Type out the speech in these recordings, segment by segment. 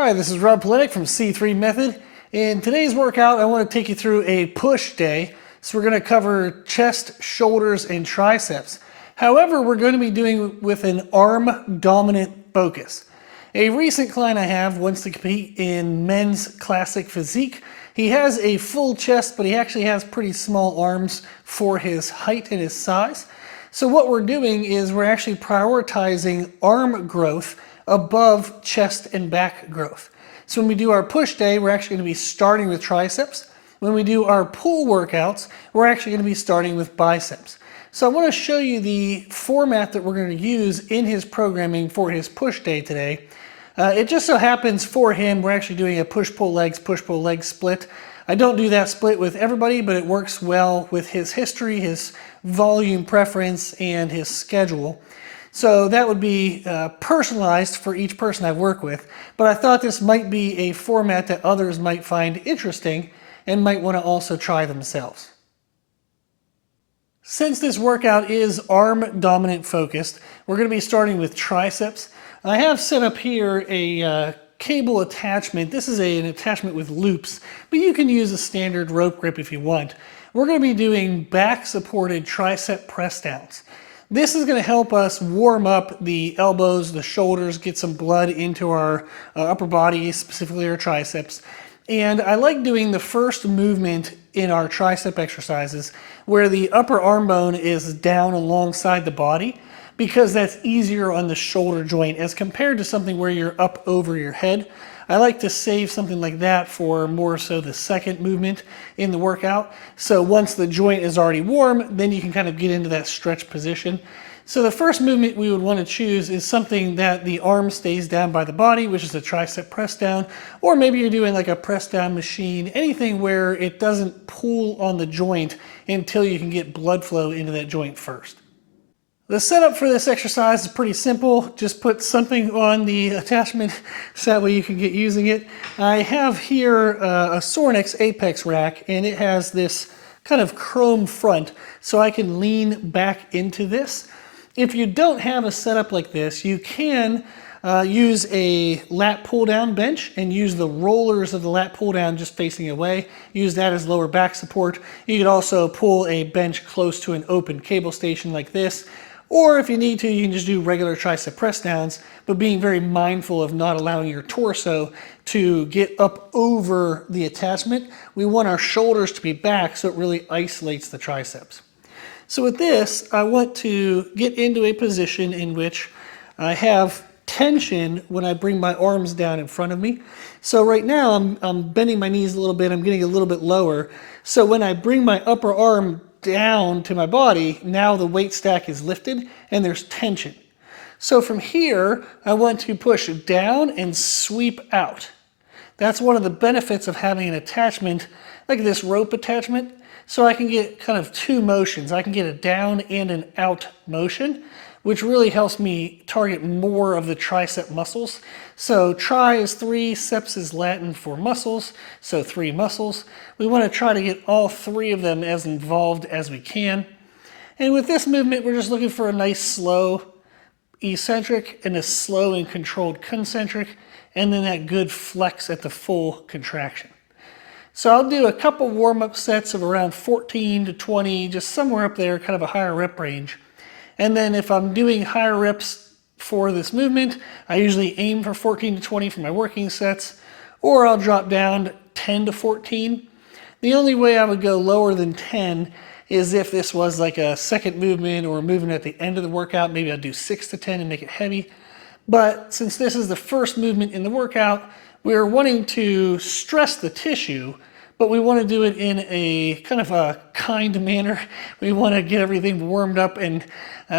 Hi, this is Rob Politic from C3 Method. In today's workout, I want to take you through a push day. So we're going to cover chest, shoulders, and triceps. However, we're going to be doing it with an arm dominant focus. A recent client I have wants to compete in men's classic physique. He has a full chest, but he actually has pretty small arms for his height and his size. So what we're doing is we're actually prioritizing arm growth above chest and back growth. So when we do our push day, we're actually going to be starting with triceps. When we do our pull workouts, we're actually going to be starting with biceps. So I want to show you the format that we're going to use in his programming for his push day today. It just so happens for him, we're actually doing a push-pull legs split. I don't do that split with everybody, but it works well with his history, his volume preference, and his schedule. So that would be personalized for each person I work with, but I thought this might be a format that others might find interesting and might want to also try themselves. Since this workout is arm dominant focused, we're going to be starting with triceps. I have set up here a cable attachment. This is an attachment with loops, but you can use a standard rope grip if you want. We're going to be doing back supported tricep press downs. This is going to help us warm up the elbows, the shoulders, get some blood into our upper body, specifically our triceps. And I like doing the first movement in our tricep exercises where the upper arm bone is down alongside the body, because that's easier on the shoulder joint as compared to something where you're up over your head. I like to save something like that for more so the second movement in the workout. So once the joint is already warm, then you can kind of get into that stretch position. So the first movement we would want to choose is something that the arm stays down by the body, which is a tricep press down, or maybe you're doing like a press down machine, anything where it doesn't pull on the joint until you can get blood flow into that joint first. The setup for this exercise is pretty simple. Just put something on the attachment so that way you can get using it. I have here a Sornex Apex rack, and it has this kind of chrome front so I can lean back into this. If you don't have a setup like this, you can use a lat pull down bench and use the rollers of the lat pull down just facing away. Use that as lower back support. You could also pull a bench close to an open cable station like this. Or if you need to, you can just do regular tricep press downs, but being very mindful of not allowing your torso to get up over the attachment. We want our shoulders to be back so it really isolates the triceps. So with this, I want to get into a position in which I have tension when I bring my arms down in front of me. So right now I'm bending my knees a little bit, I'm getting a little bit lower. So when I bring my upper arm down to my body, now the weight stack is lifted and there's tension. So from here, I want to push down and sweep out. That's one of the benefits of having an attachment like this rope attachment. So I can get kind of two motions. I can get a down and an out motion, which really helps me target more of the tricep muscles. So tri is 3, ceps is Latin for muscles, so 3 muscles. We want to try to get all 3 of them as involved as we can. And with this movement, we're just looking for a nice slow eccentric and a slow and controlled concentric, and then that good flex at the full contraction. So I'll do a couple warm-up sets of around 14 to 20, just somewhere up there, kind of a higher rep range. And then if I'm doing higher reps for this movement, I usually aim for 14 to 20 for my working sets, or I'll drop down 10 to 14. The only way I would go lower than 10 is if this was like a second movement or a movement at the end of the workout. Maybe I'll do 6 to 10 and make it heavy. But since this is the first movement in the workout, we're wanting to stress the tissue, but we want to do it in a kind of a kind manner. We want to get everything warmed up and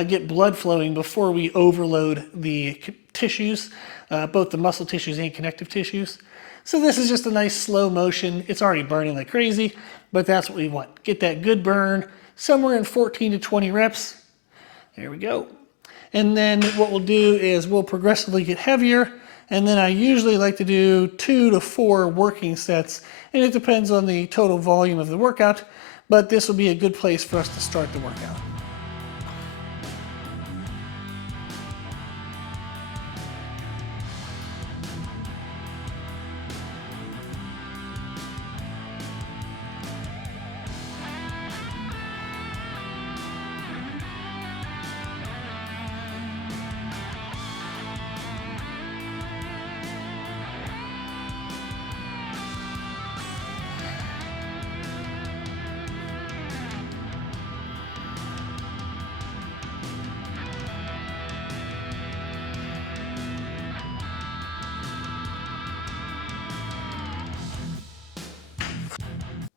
get blood flowing before we overload the tissues, both the muscle tissues and connective tissues. So this is just a nice slow motion. It's already burning like crazy, but that's what we want. Get that good burn, somewhere in 14 to 20 reps. There we go. And then what we'll do is we'll progressively get heavier. And then I usually like to do 2 to 4 working sets, and it depends on the total volume of the workout, but this will be a good place for us to start the workout.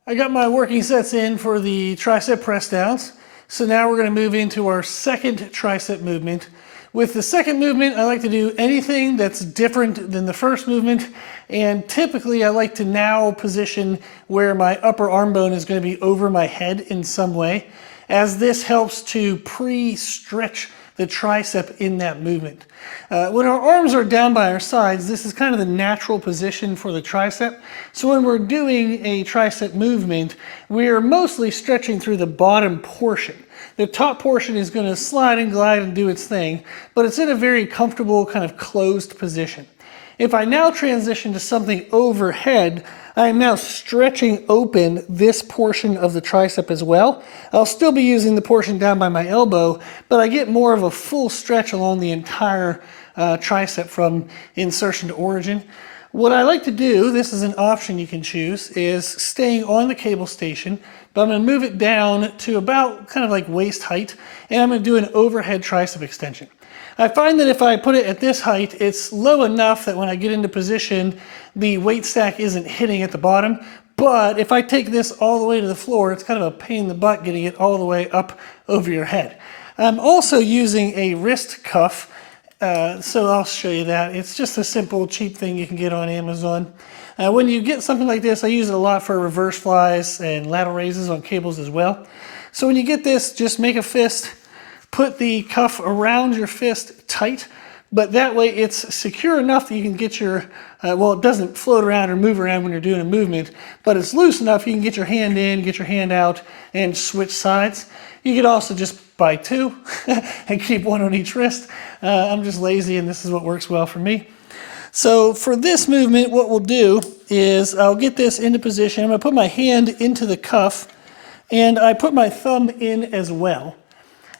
I got my working sets in for the tricep press downs. So now we're going to move into our second tricep movement. With the second movement, I like to do anything that's different than the first movement. And typically I like to now position where my upper arm bone is going to be over my head in some way, as this helps to pre-stretch the tricep in that movement. When our arms are down by our sides, this is kind of the natural position for the tricep. So when we're doing a tricep movement, we're mostly stretching through the bottom portion. The top portion is going to slide and glide and do its thing, but it's in a very comfortable kind of closed position. If I now transition to something overhead, I am now stretching open this portion of the tricep as well. I'll still be using the portion down by my elbow, but I get more of a full stretch along the entire tricep from insertion to origin. What I like to do, this is an option you can choose, is staying on the cable station, but I'm going to move it down to about kind of like waist height, and I'm going to do an overhead tricep extension. I find that if I put it at this height, it's low enough that when I get into position, the weight stack isn't hitting at the bottom. But if I take this all the way to the floor, it's kind of a pain in the butt getting it all the way up over your head. I'm also using a wrist cuff, so I'll show you that. It's just a simple, cheap thing you can get on Amazon. When you get something like this, I use it a lot for reverse flies and lateral raises on cables as well. So when you get this, just make a fist. Put the cuff around your fist tight, but that way it's secure enough that you can get your, well, it doesn't float around or move around when you're doing a movement, but it's loose enough you can get your hand in, get your hand out, and switch sides. You could also just buy two and keep one on each wrist. I'm just lazy and this is what works well for me. So for this movement, what we'll do is I'll get this into position. I'm gonna put my hand into the cuff and I put my thumb in as well.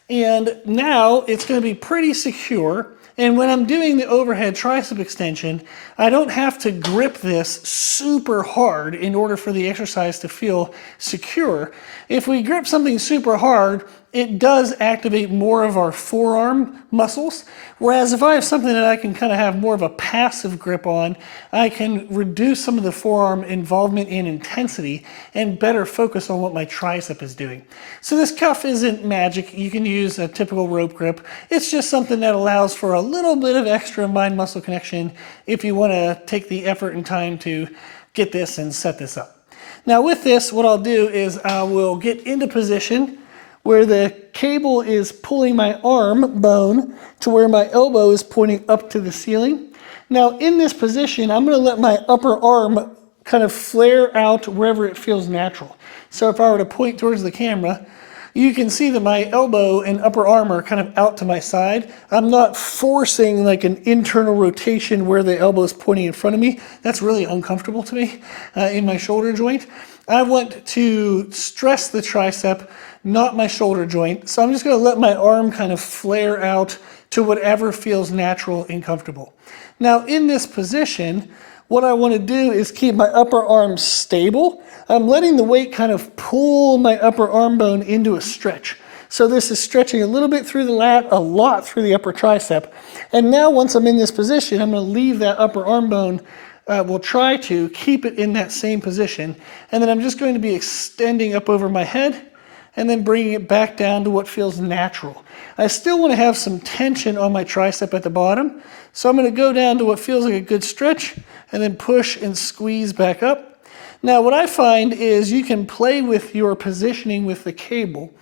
And now it's going to be pretty secure. And when I'm doing the overhead tricep extension, I don't have to grip this super hard in order for the exercise to feel secure. If we grip something super hard, it does activate more of our forearm muscles. Whereas if I have something that I can kind of have more of a passive grip on, I can reduce some of the forearm involvement and intensity and better focus on what my tricep is doing. So this cuff isn't magic. You can use a typical rope grip. It's just something that allows for a little bit of extra mind-muscle connection if you want to take the effort and time to get this and set this up. Now with this, what I'll do is I will get into position where the cable is pulling my arm bone to where my elbow is pointing up to the ceiling. Now in this position, I'm going to let my upper arm kind of flare out wherever it feels natural. So if I were to point towards the camera, you can see that my elbow and upper arm are kind of out to my side. I'm not forcing like an internal rotation where the elbow is pointing in front of me. That's really uncomfortable to me in my shoulder joint. I want to stress the tricep, not my shoulder joint. So I'm just going to let my arm kind of flare out to whatever feels natural and comfortable. Now in this position, what I want to do is keep my upper arm stable. I'm letting the weight kind of pull my upper arm bone into a stretch. So this is stretching a little bit through the lat, a lot through the upper tricep. And now once I'm in this position, I'm going to leave that upper arm bone. We'll try to keep it in that same position. And then I'm just going to be extending up over my head and then bringing it back down to what feels natural. I still want to have some tension on my tricep at the bottom. So I'm going to go down to what feels like a good stretch and then push and squeeze back up. Now what I find is you can play with your positioning with the cable.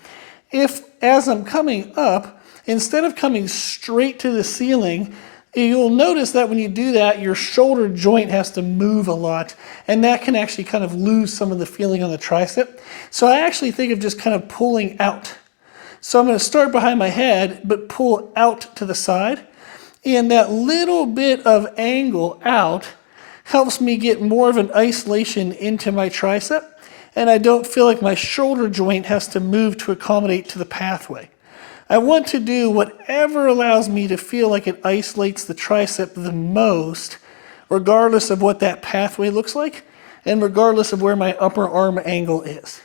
If as I'm coming up, instead of coming straight to the ceiling, you'll notice that when you do that, your shoulder joint has to move a lot, and that can actually kind of lose some of the feeling on the tricep. So I actually think of just kind of pulling out. So I'm going to start behind my head, but pull out to the side. And that little bit of angle out helps me get more of an isolation into my tricep, and I don't feel like my shoulder joint has to move to accommodate to the pathway. I want to do whatever allows me to feel like it isolates the tricep the most, regardless of what that pathway looks like, and regardless of where my upper arm angle is.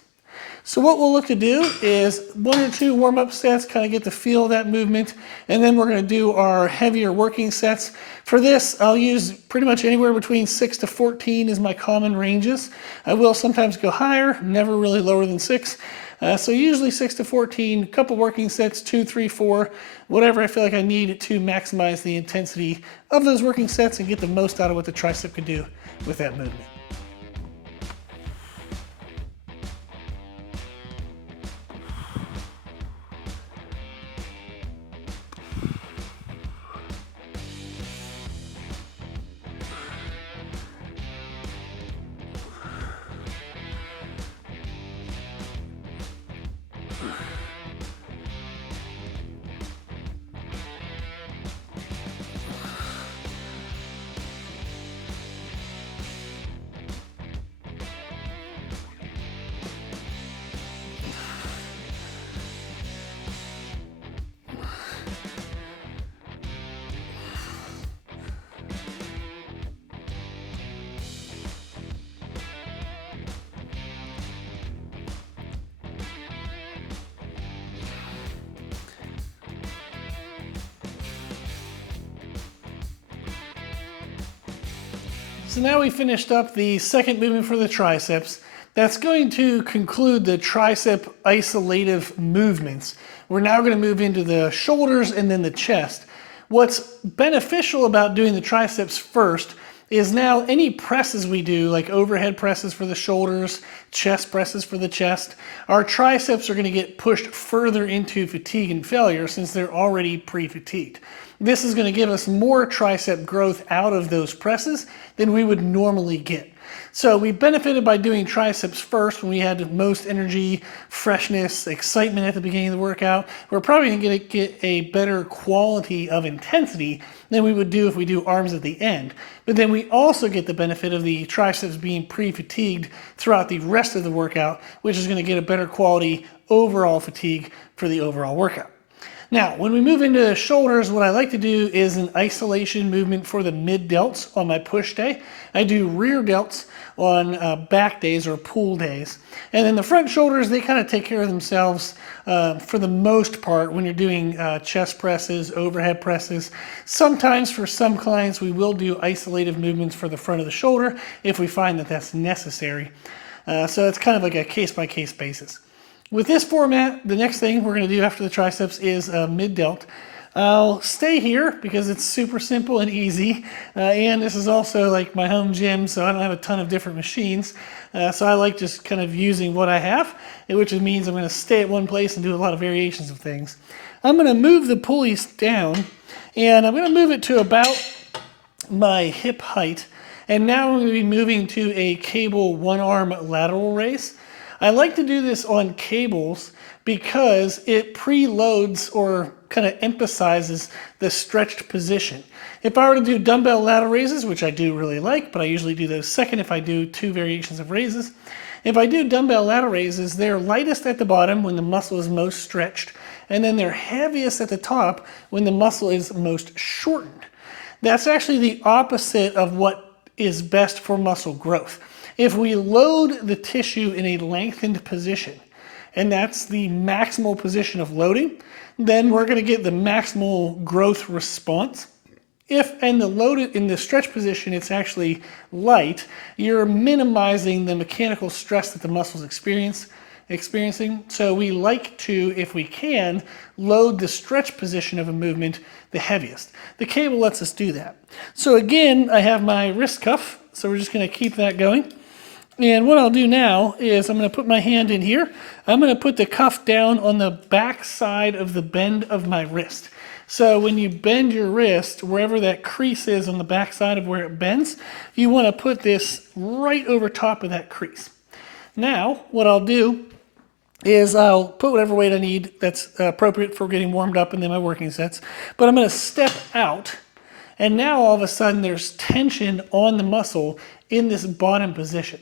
So what we'll look to do is 1 or 2 warm-up sets, kind of get the feel of that movement, and then we're going to do our heavier working sets. For this, I'll use pretty much anywhere between 6 to 14 is my common ranges. I will sometimes go higher, never really lower than 6. So usually 6 to 14, a couple working sets, 2, 3, 4, whatever I feel like I need to maximize the intensity of those working sets and get the most out of what the tricep can do with that movement. So now we finished up the second movement for the triceps. That's going to conclude the tricep isolative movements. We're now going to move into the shoulders and then the chest. What's beneficial about doing the triceps first is now any presses we do, like overhead presses for the shoulders, chest presses for the chest, our triceps are going to get pushed further into fatigue and failure since they're already pre-fatigued. This is going to give us more tricep growth out of those presses than we would normally get. So we benefited by doing triceps first when we had the most energy, freshness, excitement at the beginning of the workout. We're probably going to get a better quality of intensity than we would do if we do arms at the end. But then we also get the benefit of the triceps being pre-fatigued throughout the rest of the workout, which is going to get a better quality overall fatigue for the overall workout. Now, when we move into shoulders, what I like to do is an isolation movement for the mid delts on my push day. I do rear delts on back days or pull days. And then the front shoulders, they kind of take care of themselves for the most part when you're doing chest presses, overhead presses. Sometimes for some clients, we will do isolative movements for the front of the shoulder if we find that that's necessary. So it's kind of like a case-by-case basis. With this format, the next thing we're going to do after the triceps is mid-delt. I'll stay here because it's super simple and easy, and this is also like my home gym, so I don't have a ton of different machines. So I like just kind of using what I have, which means I'm going to stay at one place and do a lot of variations of things. I'm going to move the pulleys down, and I'm going to move it to about my hip height, and now I'm going to be moving to a cable one-arm lateral raise. I like to do this on cables because it preloads or kind of emphasizes the stretched position. If I were to do dumbbell lateral raises, which I do really like, but I usually do those second if I do 2 variations of raises. If I do dumbbell lateral raises, they're lightest at the bottom when the muscle is most stretched, and then they're heaviest at the top when the muscle is most shortened. That's actually the opposite of what is best for muscle growth. If we load the tissue in a lengthened position, and that's the maximal position of loading, then we're going to get the maximal growth response. If in the stretch position it's actually light, you're minimizing the mechanical stress that the muscles experiencing. So we like to, if we can, load the stretch position of a movement the heaviest. The cable lets us do that. So again, I have my wrist cuff, so we're just going to keep that going. And what I'll do now is I'm going to put my hand in here. I'm going to put the cuff down on the back side of the bend of my wrist. So when you bend your wrist, wherever that crease is on the back side of where it bends, you want to put this right over top of that crease. Now, what I'll do is I'll put whatever weight I need that's appropriate for getting warmed up and then my working sets. But I'm going to step out, and now all of a sudden there's tension on the muscle in this bottom position.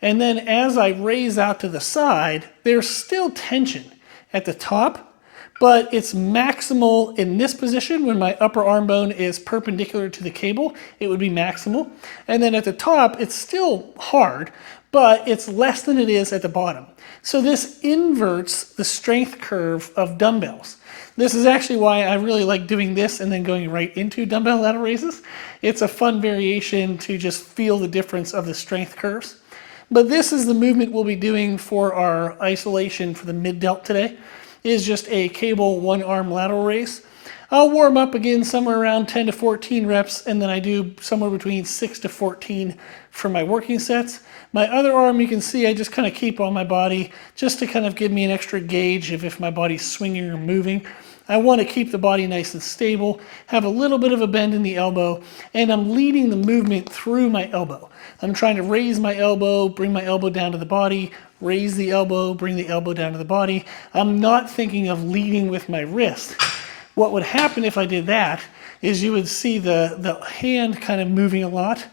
And then as I raise out to the side, there's still tension at the top, but it's maximal in this position when my upper arm bone is perpendicular to the cable. It would be maximal. And then at the top, it's still hard, but it's less than it is at the bottom. So this inverts the strength curve of dumbbells. This is actually why I really like doing this and then going right into dumbbell lateral raises. It's a fun variation to just feel the difference of the strength curves. But this is the movement we'll be doing for our isolation for the mid delt today. It is just a cable one arm lateral raise. I'll warm up again somewhere around 10 to 14 reps, and then I do somewhere between 6 to 14 for my working sets. My other arm, you can see I just kind of keep on my body just to kind of give me an extra gauge of if my body's swinging or moving. I want to keep the body nice and stable, have a little bit of a bend in the elbow, and I'm leading the movement through my elbow. I'm trying to raise my elbow, bring my elbow down to the body, raise the elbow, bring the elbow down to the body. I'm not thinking of leading with my wrist. What would happen if I did that is you would see the hand kind of moving a lot,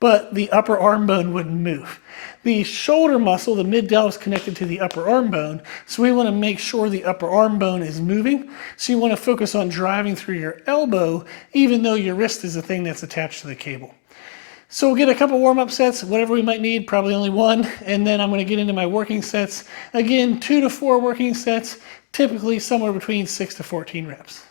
but the upper arm bone wouldn't move. The shoulder muscle, the mid delt, is connected to the upper arm bone, so we want to make sure the upper arm bone is moving. So you want to focus on driving through your elbow, even though your wrist is the thing that's attached to the cable. So we'll get a couple warm-up sets, whatever we might need, probably only one, and then I'm going to get into my working sets. Again, 2 to 4 working sets, typically somewhere between 6 to 14 reps.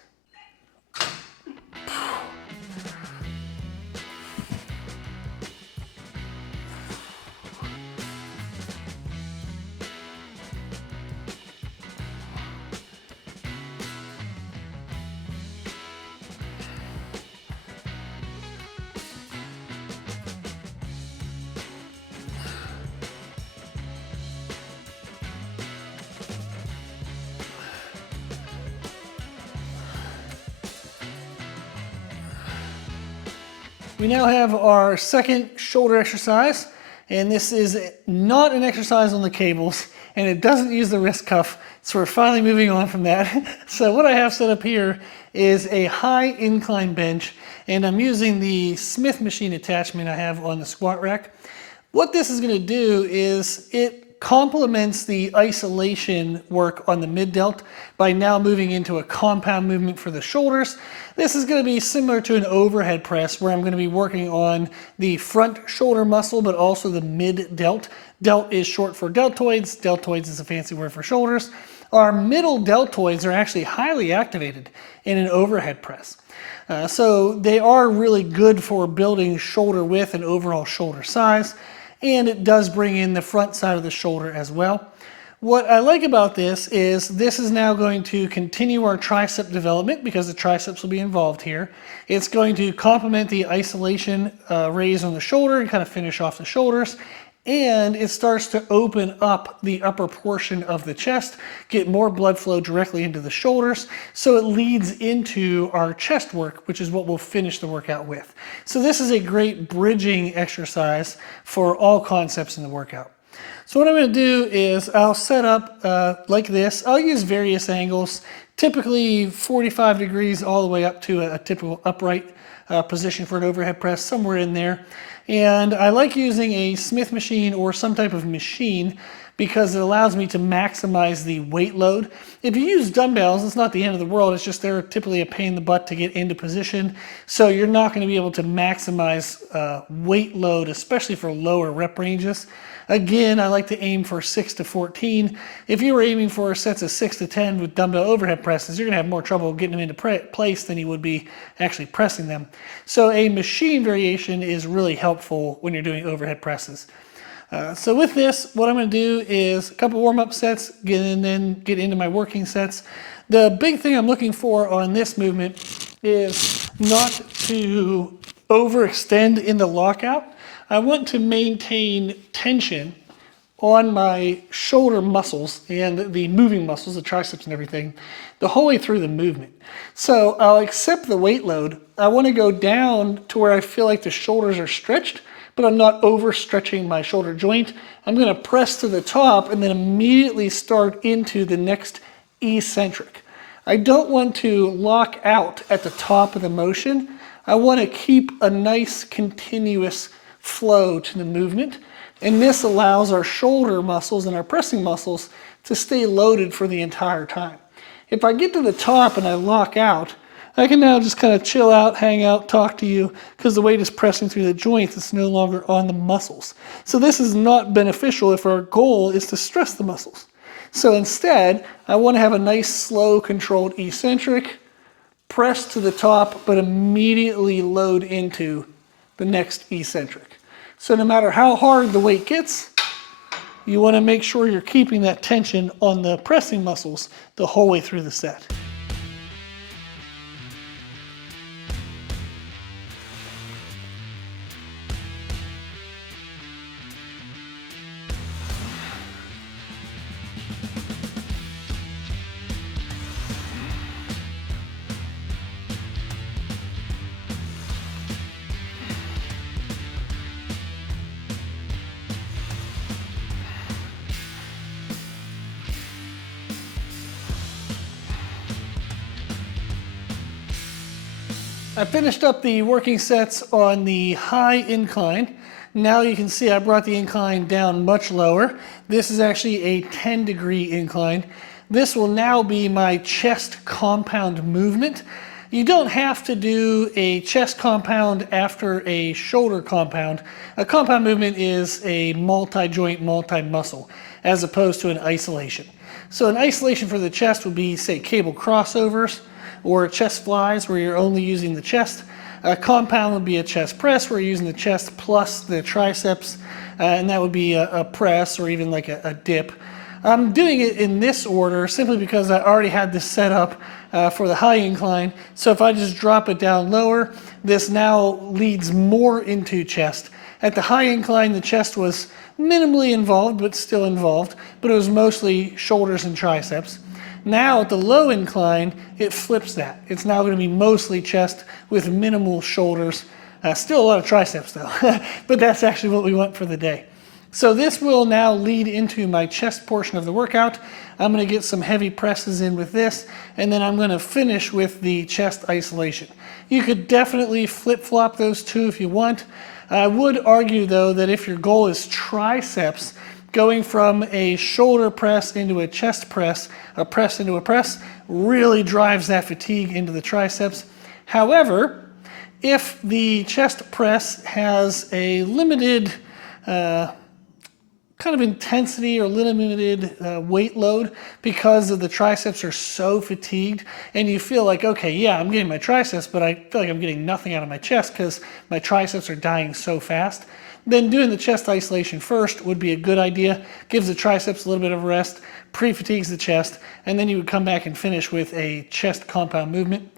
We now have our second shoulder exercise, and this is not an exercise on the cables, and it doesn't use the wrist cuff, so we're finally moving on from that. So what I have set up here is a high incline bench, and I'm using the Smith machine attachment I have on the squat rack. What this is going to do is it complements the isolation work on the mid delt by now moving into a compound movement for the shoulders. This is going to be similar to an overhead press where I'm going to be working on the front shoulder muscle, but also the mid delt. Delt is short for deltoids. Deltoids is a fancy word for shoulders. Our middle deltoids are actually highly activated in an overhead press. So they are really good for building shoulder width and overall shoulder size. And it does bring in the front side of the shoulder as well. What I like about this is now going to continue our tricep development because the triceps will be involved here. It's going to complement the isolation raise on the shoulder and kind of finish off the shoulders. And it starts to open up the upper portion of the chest, get more blood flow directly into the shoulders, so it leads into our chest work, which is what we'll finish the workout with. So this is a great bridging exercise for all concepts in the workout. So what I'm going to do is I'll set up like this. I'll use various angles, typically 45 degrees all the way up to a typical upright position for an overhead press, somewhere in there. And I like using a Smith machine or some type of machine because it allows me to maximize the weight load. If you use dumbbells, it's not the end of the world. It's just they're typically a pain in the butt to get into position. So you're not going to be able to maximize weight load, especially for lower rep ranges. Again, I like to aim for 6 to 14. If you were aiming for sets of 6 to 10 with dumbbell overhead presses, you're going to have more trouble getting them into place than you would be actually pressing them. So a machine variation is really helpful when you're doing overhead presses. So with this, what I'm going to do is a couple warm-up sets, then get into my working sets. The big thing I'm looking for on this movement is not to overextend in the lockout. I want to maintain tension on my shoulder muscles and the moving muscles, the triceps and everything, the whole way through the movement. So I'll accept the weight load. I want to go down to where I feel like the shoulders are stretched, but I'm not overstretching my shoulder joint. I'm going to press to the top and then immediately start into the next eccentric. I don't want to lock out at the top of the motion. I want to keep a nice continuous flow to the movement, and this allows our shoulder muscles and our pressing muscles to stay loaded for the entire time. If I get to the top and I lock out, I can now just kind of chill out, hang out, talk to you, because the weight is pressing through the joints. It's no longer on the muscles. So this is not beneficial if our goal is to stress the muscles. So instead, I want to have a nice, slow, controlled eccentric, press to the top, but immediately load into the next eccentric. So no matter how hard the weight gets, you want to make sure you're keeping that tension on the pressing muscles the whole way through the set. I finished up the working sets on the high incline. Now you can see I brought the incline down much lower. This is actually a 10-degree incline. This will now be my chest compound movement. You don't have to do a chest compound after a shoulder compound. A compound movement is a multi-joint, multi-muscle, as opposed to an isolation. So an isolation for the chest would be, say, cable crossovers, or chest flies where you're only using the chest. A compound would be a chest press where you're using the chest plus the triceps, and that would be a press or even like a dip. I'm doing it in this order simply because I already had this set up for the high incline. So if I just drop it down lower, this now leads more into chest. At the high incline, the chest was minimally involved, but still involved, but it was mostly shoulders and triceps. Now at the low incline, it flips that. It's now going to be mostly chest with minimal shoulders. Still a lot of triceps though, but that's actually what we want for the day. So this will now lead into my chest portion of the workout. I'm going to get some heavy presses in with this, and then I'm going to finish with the chest isolation. You could definitely flip-flop those two if you want. I would argue though that if your goal is triceps, going from a shoulder press into a chest press, a press into a press, really drives that fatigue into the triceps. However, if the chest press has a limited kind of intensity or limited weight load because of the triceps are so fatigued, and you feel like, okay, yeah, I'm getting my triceps, but I feel like I'm getting nothing out of my chest because my triceps are dying so fast, then doing the chest isolation first would be a good idea. Gives the triceps a little bit of rest, pre-fatigues the chest, and then you would come back and finish with a chest compound movement.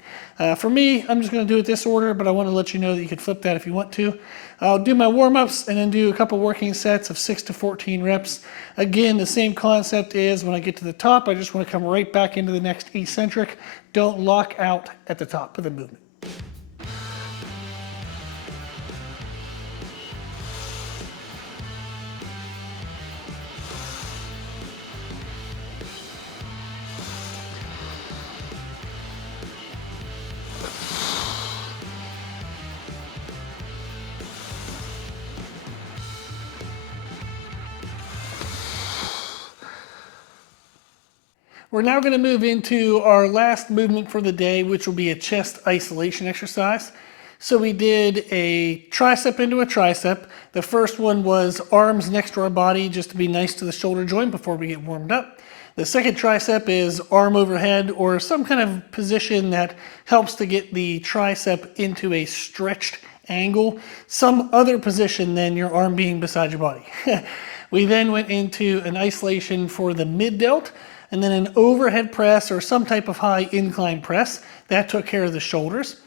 For me, I'm just going to do it this order, but I want to let you know that you could flip that if you want to. I'll do my warm-ups and then do a couple working sets of 6 to 14 reps. Again, the same concept is when I get to the top, I just want to come right back into the next eccentric. Don't lock out at the top of the movement. We're now going to move into our last movement for the day, which will be a chest isolation exercise. So we did a tricep into a tricep. The first one was arms next to our body just to be nice to the shoulder joint before we get warmed up. The second tricep is arm overhead or some kind of position that helps to get the tricep into a stretched angle, some other position than your arm being beside your body. We then went into an isolation for the mid delt, and then an overhead press or some type of high incline press. That took care of the shoulders.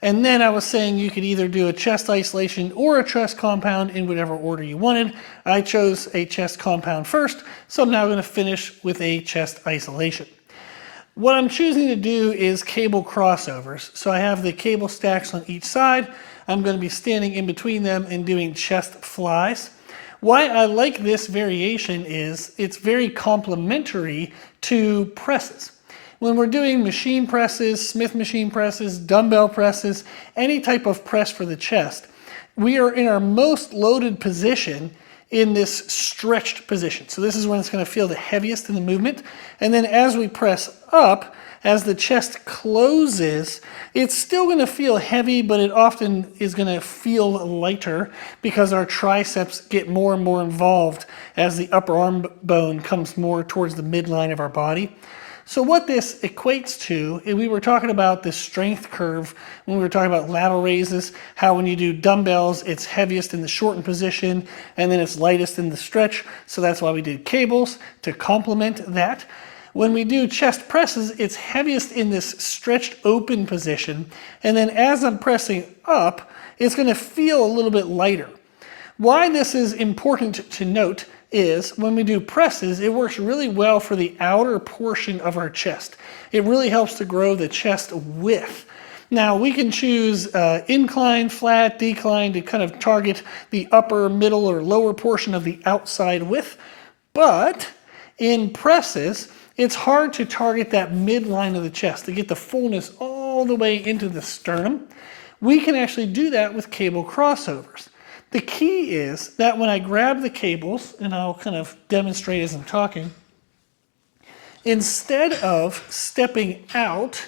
And then I was saying you could either do a chest isolation or a chest compound in whatever order you wanted. I chose a chest compound first, so I'm now going to finish with a chest isolation. What I'm choosing to do is cable crossovers. So I have the cable stacks on each side. I'm going to be standing in between them and doing chest flies. Why I like this variation is it's very complementary to presses. When we're doing machine presses, Smith machine presses, dumbbell presses, any type of press for the chest, we are in our most loaded position in this stretched position. So this is when it's going to feel the heaviest in the movement. And then as we press up, as the chest closes, it's still going to feel heavy, but it often is going to feel lighter because our triceps get more and more involved as the upper arm bone comes more towards the midline of our body. So what this equates to, and we were talking about the strength curve when we were talking about lateral raises, how when you do dumbbells, it's heaviest in the shortened position, and then it's lightest in the stretch. So that's why we did cables to complement that. When we do chest presses, it's heaviest in this stretched open position, and then as I'm pressing up, it's going to feel a little bit lighter. Why this is important to note is when we do presses, it works really well for the outer portion of our chest. It really helps to grow the chest width. Now we can choose incline, flat, decline to kind of target the upper, middle, or lower portion of the outside width. But in presses, it's hard to target that midline of the chest to get the fullness all the way into the sternum. We can actually do that with cable crossovers. The key is that when I grab the cables, and I'll kind of demonstrate as I'm talking, instead of stepping out,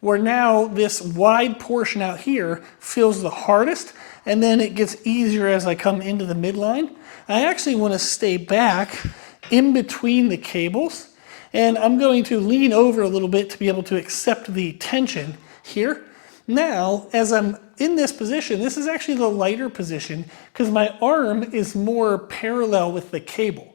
where now this wide portion out here feels the hardest, and then it gets easier as I come into the midline, I actually want to stay back in between the cables, and I'm going to lean over a little bit to be able to accept the tension here. Now, as I'm in this position, this is actually the lighter position because my arm is more parallel with the cable.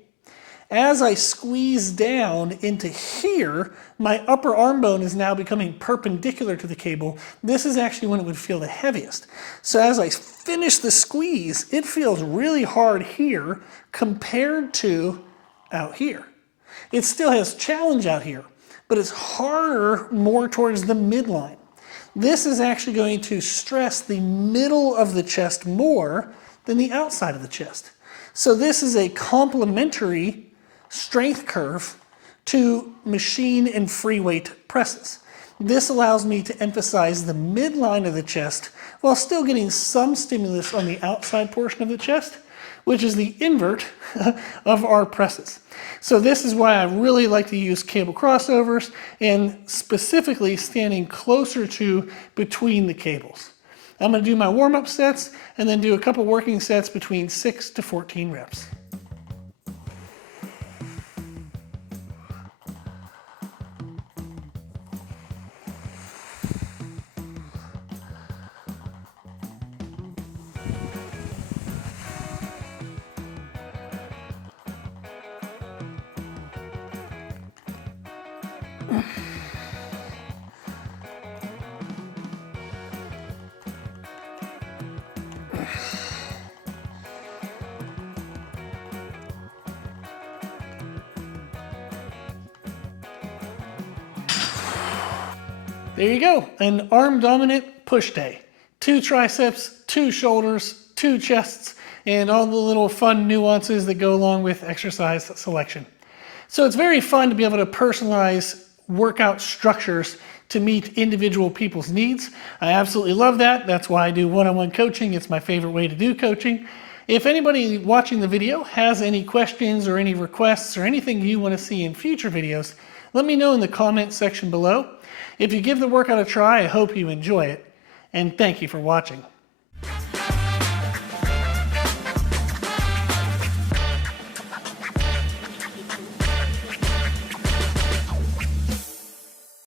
As I squeeze down into here, my upper arm bone is now becoming perpendicular to the cable. This is actually when it would feel the heaviest. So as I finish the squeeze, it feels really hard here compared to out here. It still has challenge out here, but it's harder more towards the midline. This is actually going to stress the middle of the chest more than the outside of the chest. So this is a complementary strength curve to machine and free weight presses. This allows me to emphasize the midline of the chest while still getting some stimulus on the outside portion of the chest, which is the invert of our presses. So this is why I really like to use cable crossovers and specifically standing closer to between the cables. I'm going to do my warm-up sets and then do a couple working sets between 6 to 14 reps. There you go, an arm dominant push day. 2 triceps, 2 shoulders, 2 chests, and all the little fun nuances that go along with exercise selection. So it's very fun to be able to personalize workout structures to meet individual people's needs. I absolutely love that. That's why I do one-on-one coaching. It's my favorite way to do coaching. If anybody watching the video has any questions or any requests or anything you want to see in future videos, let me know in the comment section below. If you give the workout a try, I hope you enjoy it, and thank you for watching.